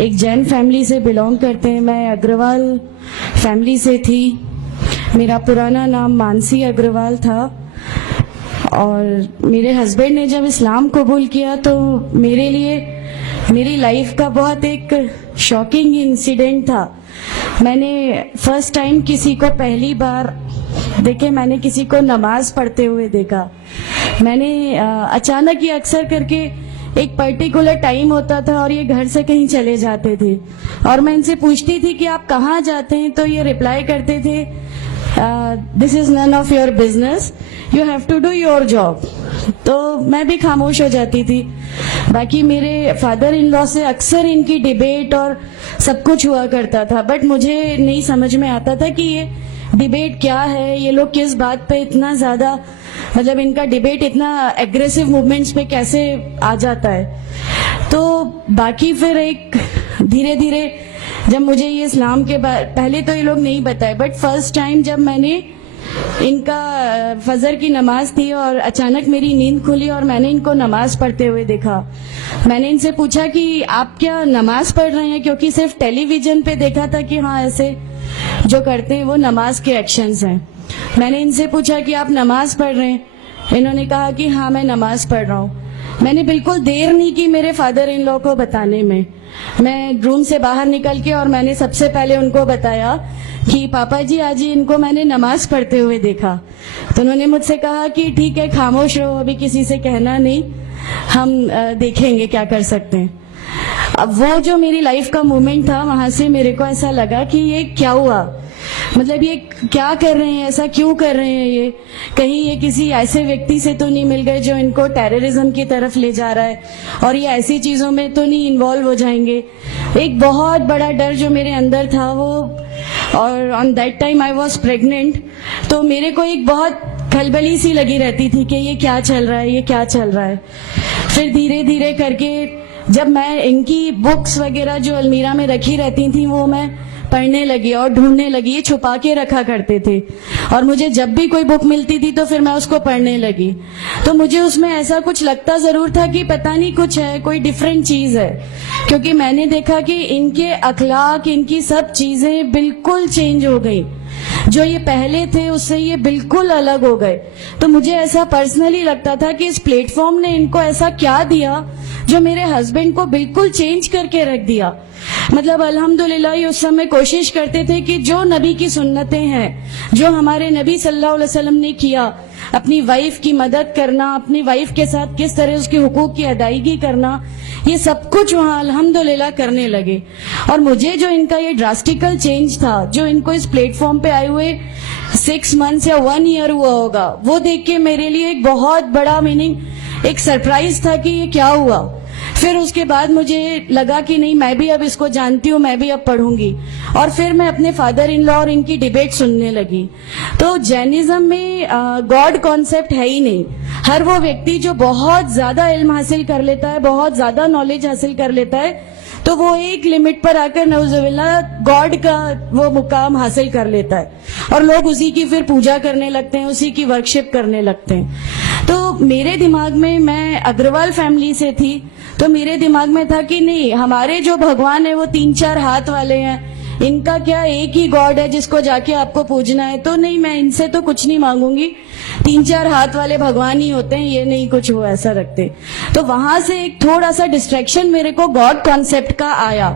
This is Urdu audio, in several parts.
ایک جین فیملی سے بلانگ کرتے ہیں. میں اگروال فیملی سے تھی. میرا پرانا نام مانسی اگروال تھا, اور میرے ہسبینڈ نے جب اسلام قبول کیا تو میرے لیے میری لائف کا بہت ایک شاکنگ انسیڈنٹ تھا. میں نے فرسٹ ٹائم کسی کو پہلی بار دیکھے, میں نے کسی کو نماز پڑھتے ہوئے دیکھا. میں نے اچانک یہ اکثر کر کے ایک پرٹیکولر ٹائم ہوتا تھا اور یہ گھر سے کہیں چلے جاتے تھے, اور میں ان سے پوچھتی تھی کہ آپ کہاں جاتے ہیں, تو یہ رپلائی کرتے تھے this is none of your business, you have to do your job. تو میں بھی خاموش ہو جاتی تھی. باقی میرے فادر ان لا سے اکثر ان کی ڈیبیٹ اور سب کچھ ہوا کرتا تھا, بٹ مجھے نہیں سمجھ میں آتا تھا کہ یہ ڈیبیٹ کیا ہے, یہ لوگ کس بات پہ اتنا زیادہ, مطلب ان کا ڈیبیٹ اتنا ایگریسو موومنٹس پہ کیسے آ جاتا ہے. تو باقی پھر ایک دھیرے دھیرے جب مجھے یہ اسلام کے پہلے تو یہ لوگ نہیں بتائے, بٹ فرسٹ ٹائم جب میں نے ان کا فجر کی نماز تھی اور اچانک میری نیند کھلی اور میں نے ان کو نماز پڑھتے ہوئے دیکھا. میں نے ان سے پوچھا کہ آپ کیا نماز پڑھ رہے ہیں, کیونکہ صرف ٹیلی ویژن پہ دیکھا تھا کہ ہاں ایسے جو کرتے ہیں وہ نماز کے ایکشنز ہیں. میں نے ان سے پوچھا کہ آپ نماز پڑھ رہے ہیں, انہوں نے کہا کہ ہاں میں نماز پڑھ رہا ہوں. میں نے بالکل دیر نہیں کی میرے فادر ان لا کو بتانے میں. میں روم سے باہر نکل کے اور میں نے سب سے پہلے ان کو بتایا کہ پاپا جی آج ان کو میں نے نماز پڑھتے ہوئے دیکھا. تو انہوں نے مجھ سے کہا کہ ٹھیک ہے خاموش رہو, ابھی کسی سے کہنا نہیں, ہم دیکھیں گے کیا کر سکتے ہیں. اب وہ جو میری لائف کا مومنٹ تھا, وہاں سے میرے کو ایسا لگا کہ یہ کیا ہوا, مطلب یہ کیا کر رہے ہیں, ایسا کیوں کر رہے ہیں, یہ کہیں یہ کسی ایسے ویکتی سے تو نہیں مل گئے جو ان کو ٹیررزم کی طرف لے جا رہا ہے, اور یہ ایسی چیزوں میں تو نہیں انوالو ہو جائیں گے. ایک بہت بڑا ڈر جو میرے اندر تھا وہ, اور on that time I was pregnant, تو میرے کو ایک بہت کھلبلی سی لگی رہتی تھی کہ یہ کیا چل رہا ہے, یہ کیا چل رہا ہے. پھر دھیرے دھیرے کر کے جب میں ان کی بکس وغیرہ جو المیرا میں رکھی رہتی تھیں وہ میں پڑھنے لگی اور ڈھونڈنے لگی. یہ چھپا کے رکھا کرتے تھے, اور مجھے جب بھی کوئی بک ملتی تھی تو پھر میں اس کو پڑھنے لگی. تو مجھے اس میں ایسا کچھ لگتا ضرور تھا کہ پتہ نہیں کچھ ہے, کوئی ڈفرینٹ چیز ہے, کیونکہ میں نے دیکھا کہ ان کے اخلاق, ان کی سب چیزیں بالکل چینج ہو گئی. جو یہ پہلے تھے اس سے یہ بالکل الگ ہو گئے. تو مجھے ایسا پرسنلی لگتا تھا کہ اس پلیٹ فارم نے ان کو ایسا کیا دیا جو میرے ہسبینڈ کو بالکل چینج کر کے رکھ دیا. مطلب الحمدللہ یہ اس سمے کوشش کرتے تھے کہ جو نبی کی سنتیں ہیں, جو ہمارے نبی صلی اللہ علیہ وسلم نے کیا, اپنی وائف کی مدد کرنا, اپنی وائف کے ساتھ کس طرح اس کے حقوق کی ادائیگی کرنا, یہ سب کچھ وہاں الحمدللہ کرنے لگے. اور مجھے جو ان کا یہ ڈراسٹیکل چینج تھا, جو ان کو اس پلیٹ فارم پہ آئے ہوئے 6 months یا 1 year ہوا ہوگا, وہ دیکھ کے میرے لیے ایک بہت بڑا میننگ, ایک سرپرائز تھا کہ یہ کیا ہوا. پھر اس کے بعد مجھے لگا کہ نہیں, میں بھی اب اس کو جانتی ہوں, میں بھی اب پڑھوں گی. اور پھر میں اپنے فادر ان لا اور ان کی ڈیبیٹ سننے لگی. تو جینزم میں گاڈ کانسیپٹ ہے ہی نہیں. ہر وہ ویکتی جو بہت زیادہ علم حاصل کر لیتا ہے, بہت زیادہ نالج حاصل کر لیتا ہے, تو وہ ایک لمٹ پر آ کر نعوذ باللہ گاڈ کا وہ مقام حاصل کر لیتا ہے, اور لوگ اسی کی پھر پوجا کرنے لگتے ہیں, اسی کی ورکشپ کرنے لگتے ہیں. تو میرے دماغ میں اگروال فیملی سے تھی, تو میرے دماغ میں تھا کہ نہیں, ہمارے جو بھگوان ہیں وہ 3-4 ہاتھ والے ہیں, ان کا کیا ایک ہی گاڈ ہے جس کو جا کے آپ کو پوجنا ہے. تو نہیں, میں ان سے تو کچھ نہیں مانگوں گی, 3-4 ہاتھ والے بھگوان ہی ہوتے ہیں, یہ نہیں کچھ وہ ایسا رکھتے. تو وہاں سے ایک تھوڑا سا ڈسٹریکشن میرے کو گاڈ کانسیپٹ کا آیا,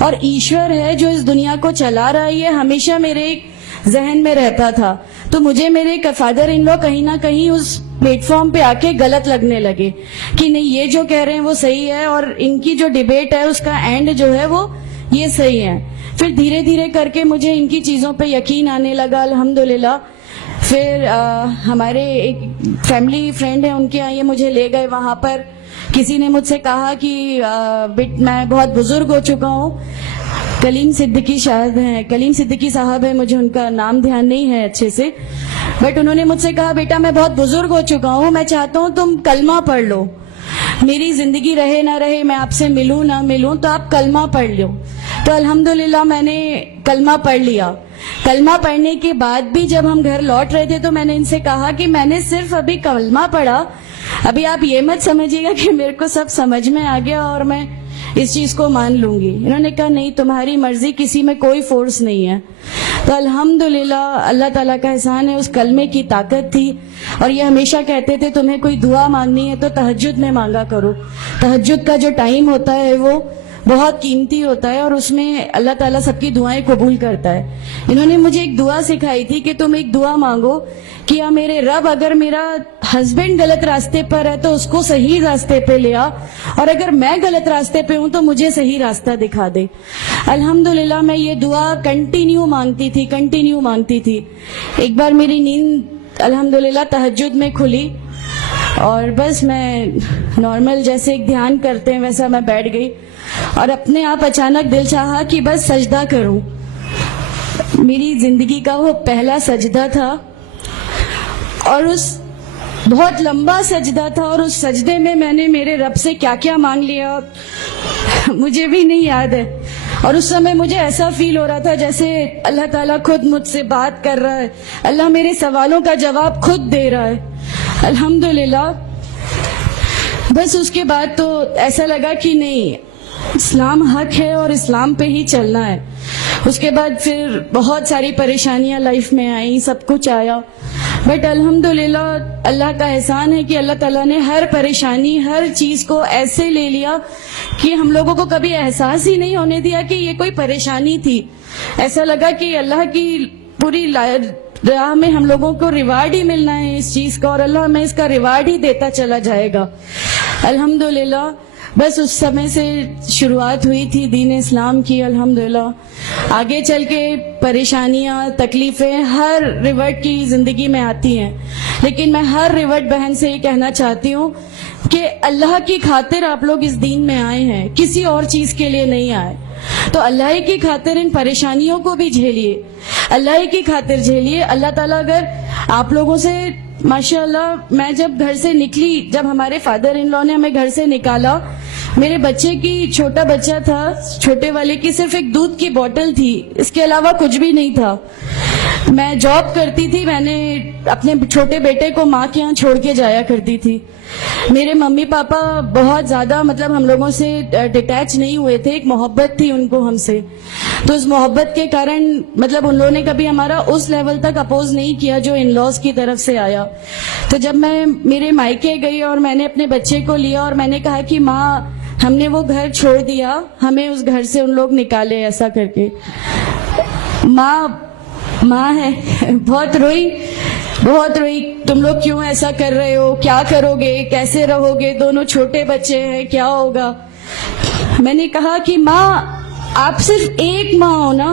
اور ایشور ہے جو اس دنیا کو چلا رہا ہے, یہ ہمیشہ میرے ایک ذہن میں رہتا تھا. تو مجھے میرے فادر ان لا کہیں نہ کہیں اس پلیٹ فارم پہ آ کے غلط لگنے لگے کہ نہیں, یہ جو کہہ رہے ہیں وہ صحیح ہے, اور ان کی جو ڈیبیٹ ہے اس کا اینڈ جو ہے وہ یہ صحیح ہے. پھر دھیرے دھیرے کر کے مجھے ان کی چیزوں پہ یقین آنے لگا الحمدللہ. پھر ہمارے ایک فیملی فرینڈ ہیں, ان کے یہاں یہ مجھے لے گئے. وہاں پر کسی نے مجھ سے کہا کہ میں بہت بزرگ ہو چکا ہوں, کلیم صدیقی صاحب ہیں, مجھے ان کا نام دھیان نہیں ہے اچھے سے, بٹ انہوں نے مجھ سے کہا بیٹا میں بہت بزرگ ہو چکا ہوں, میں چاہتا ہوں تم کلمہ پڑھ لو, میری زندگی رہے نہ رہے, میں آپ سے ملوں نہ ملوں, تو آپ کلمہ پڑھ لو. تو الحمدللہ میں نے کلمہ پڑھ لیا. کلمہ پڑھنے کے بعد بھی جب ہم گھر لوٹ رہے تھے تو میں نے ان سے کہا کہ میں نے صرف ابھی کلمہ پڑھا, ابھی آپ یہ مت سمجھیے گا کہ میرے کو سب سمجھ میں آ گیا اور میں اس چیز کو مان لوں گی. انہوں نے کہا نہیں, تمہاری مرضی, کسی میں کوئی فورس نہیں ہے. تو الحمدللہ اللہ تعالیٰ کا احسان ہے, اس کلمے کی طاقت تھی. اور یہ ہمیشہ کہتے تھے تمہیں کوئی دعا مانگنی ہے تو تہجد میں مانگا کرو. تہجد کا جو ٹائم ہوتا ہے وہ بہت قیمتی ہوتا ہے, اور اس میں اللہ تعالیٰ سب کی دعائیں قبول کرتا ہے. انہوں نے مجھے ایک دعا سکھائی تھی کہ تم ایک دعا مانگو کہ یا میرے رب, اگر میرا ہسبینڈ غلط راستے پر ہے تو اس کو صحیح راستے پہ لے آ, اور اگر میں غلط راستے پہ ہوں تو مجھے صحیح راستہ دکھا دے. الحمدللہ میں یہ دعا کنٹینیو مانگتی تھی. ایک بار میری نیند الحمدللہ تہجد میں کھلی, اور بس میں نارمل جیسے ایک دھیان کرتے ہیں ویسا میں بیٹھ گئی, اور اپنے آپ اچانک دل چاہا کہ بس سجدہ کروں. میری زندگی کا وہ پہلا سجدہ تھا, اور اس بہت لمبا سجدہ تھا, اور اس سجدے میں نے میرے رب سے کیا کیا مانگ لیا مجھے بھی نہیں یاد ہے. اور اس سمے مجھے ایسا فیل ہو رہا تھا جیسے اللہ تعالیٰ خود مجھ سے بات کر رہا ہے, اللہ میرے سوالوں کا جواب خود دے رہا ہے. الحمدللہ. بس اس کے بعد تو ایسا لگا کہ نہیں, اسلام حق ہے اور اسلام پہ ہی چلنا ہے. اس کے بعد پھر بہت ساری پریشانیاں لائف میں آئیں, سب کچھ آیا, بٹ الحمدللہ اللہ کا احسان ہے کہ اللہ تعالیٰ نے ہر پریشانی, ہر چیز کو ایسے لے لیا کہ ہم لوگوں کو کبھی احساس ہی نہیں ہونے دیا کہ یہ کوئی پریشانی تھی. ایسا لگا کہ اللہ کی پوری راہ میں ہم لوگوں کو ریوارڈ ہی ملنا ہے اس چیز کا, اور اللہ ہمیں اس کا ریوارڈ ہی دیتا چلا جائے گا. الحمدللہ. بس اس سمے سے شروعات ہوئی تھی دین اسلام کی. الحمدللہ آگے چل کے پریشانیاں, تکلیفیں ہر ریورٹ کی زندگی میں آتی ہیں, لیکن میں ہر ریورٹ بہن سے یہ کہنا چاہتی ہوں کہ اللہ کی خاطر آپ لوگ اس دین میں آئے ہیں, کسی اور چیز کے لیے نہیں آئے. تو اللہ کی خاطر ان پریشانیوں کو بھی جھیلیے, اللہ کی خاطر جھیلیے. اللہ تعالیٰ اگر آپ لوگوں سے, ماشاءاللہ, میں جب گھر سے نکلی, جب ہمارے فادر ان لا نے ہمیں گھر سے نکالا, میرے بچے کی, چھوٹا بچہ تھا, چھوٹے والے کی صرف ایک دودھ کی بوتل تھی, اس کے علاوہ کچھ بھی نہیں تھا. میں جاب کرتی تھی, میں نے اپنے چھوٹے بیٹے کو ماں کے یہاں چھوڑ کے جایا کرتی تھی. میرے ممی پاپا بہت زیادہ ہم لوگوں سے ڈیٹیچ نہیں ہوئے تھے, ایک محبت تھی ان کو ہم سے. تو اس محبت کے کارن ان لوگوں نے کبھی ہمارا اس لیول تک اپوز نہیں کیا جو ان لاز کی طرف سے آیا. تو جب میں میرے مائکے گئی اور میں نے اپنے بچے کو لیا اور میں نے کہا کہ ماں, ہم نے وہ گھر چھوڑ دیا, ہمیں اس گھر سے ان لوگ نکالے, ایسا کر کے. ماں ہے, بہت روئی, تم لوگ کیوں ایسا کر رہے ہو, کیا کرو گے, کیسے رہو گے, دونوں چھوٹے بچے ہیں, کیا ہوگا. میں نے کہا کہ ماں, آپ صرف ایک ماں ہو نا,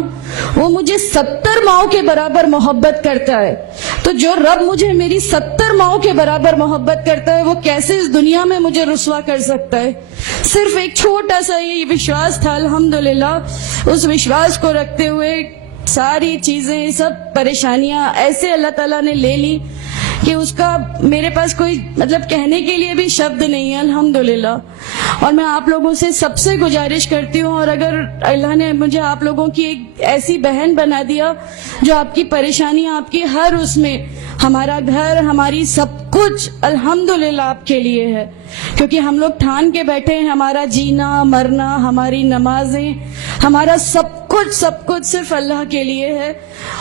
وہ مجھے 70 ماؤں کے برابر محبت کرتا ہے. تو جو رب مجھے میری 70 ماؤں کے برابر محبت کرتا ہے, وہ کیسے اس دنیا میں مجھے رسوا کر سکتا ہے. صرف ایک چھوٹا سا یہ وشواس تھا. الحمدللہ اس وشواس کو رکھتے ہوئے ساری چیزیں, سب پریشانیاں ایسے اللہ تعالیٰ نے لے لی کہ اس کا میرے پاس کوئی کہنے کے لیے بھی شبد نہیں ہے. الحمدللہ. اور میں آپ لوگوں سے سب سے گزارش کرتی ہوں, اور اگر اللہ نے مجھے آپ لوگوں کی ایک ایسی بہن بنا دیا جو آپ کی پریشانیاں, آپ کی ہر اس میں, ہمارا گھر, ہماری سب کچھ الحمدللہ آپ کے لیے ہے, کیونکہ ہم لوگ ٹھان کے بیٹھے ہیں, ہمارا جینا مرنا, ہماری نمازیں, ہمارا سب کچھ صرف اللہ کے لیے ہے,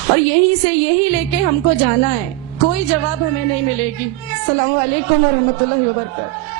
اور یہی لے کے ہم کو جانا ہے. کوئی جواب ہمیں نہیں ملے گی. السلام علیکم ورحمۃ اللہ وبرکاتہ.